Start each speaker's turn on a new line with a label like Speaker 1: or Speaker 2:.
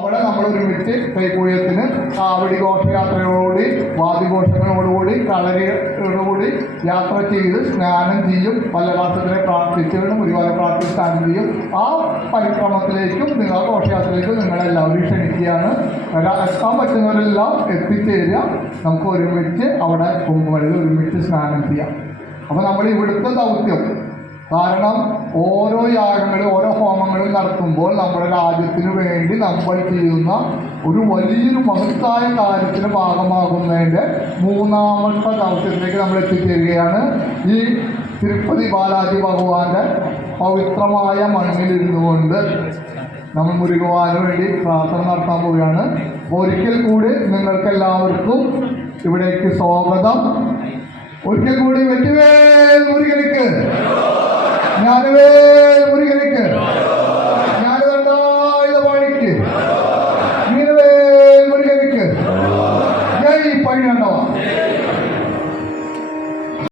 Speaker 1: അവിടെ നമ്മൾ ഒരുമിച്ച് കൈക്കൂയത്തിന് കാവടി ഘോഷയാത്രയോടുകൂടി വാദ്യഘോഷങ്ങളോടുകൂടി കളരിയോടുകൂടി യാത്ര ചെയ്ത് സ്നാനം ചെയ്യും വല്ലഭാസത്തിനെ പ്രാർത്ഥിച്ചുകൊണ്ട് ഗുരുവായൂർ പ്രാർത്ഥിച്ച് ചെയ്യും. ആ പരിക്രമത്തിലേക്കും നിങ്ങൾ ഘോഷയാത്രയിലേക്കും നിങ്ങളെല്ലാവരും ക്ഷണിക്കുകയാണ്. എത്താൻ പറ്റുന്നവരെല്ലാം എത്തിച്ചേരുക. നമുക്ക് ഒരുമിച്ച് അവിടെ കുമ്പുകളിൽ ഒരുമിച്ച് സ്നാനം ചെയ്യാം. അപ്പോൾ നമ്മൾ ഇവിടുത്തെ ദൗത്യം കാരണം ഓരോ യാഗങ്ങളും ഓരോ ഹോമങ്ങളും നടത്തുമ്പോൾ നമ്മുടെ രാജ്യത്തിന് വേണ്ടി നമ്മൾ ചെയ്യുന്ന ഒരു വലിയൊരു മഹത്തായ കാര്യത്തിന് ഭാഗമാകുന്നതിന്റെ മൂന്നാമത്തെ ദൗത്യത്തിലേക്ക് നമ്മൾ എത്തിച്ചേരുകയാണ്. ഈ തിരുപ്പതി ബാലാജി ഭഗവാന്റെ പവിത്രമായ മണ്ണിലിരുന്നു കൊണ്ട് നമ്മൾ മുരുകുവാന് വേണ്ടി പ്രാർത്ഥന നടത്താൻ പോവുകയാണ്. ഒരിക്കൽ കൂടി നിങ്ങൾക്കെല്ലാവർക്കും ഇവിടേക്ക് സ്വാഗതം. ഒരിക്കൽ കൂടി മുരുകനിക്ക് ഞാനുവേൽ മുരുകനിക്ക്. ഞാനുവേണ്ടായുധ പാടിക്ക് മീനുവേൽ മുരുകനിക്ക്. ജയ് പഴയണ്ടവ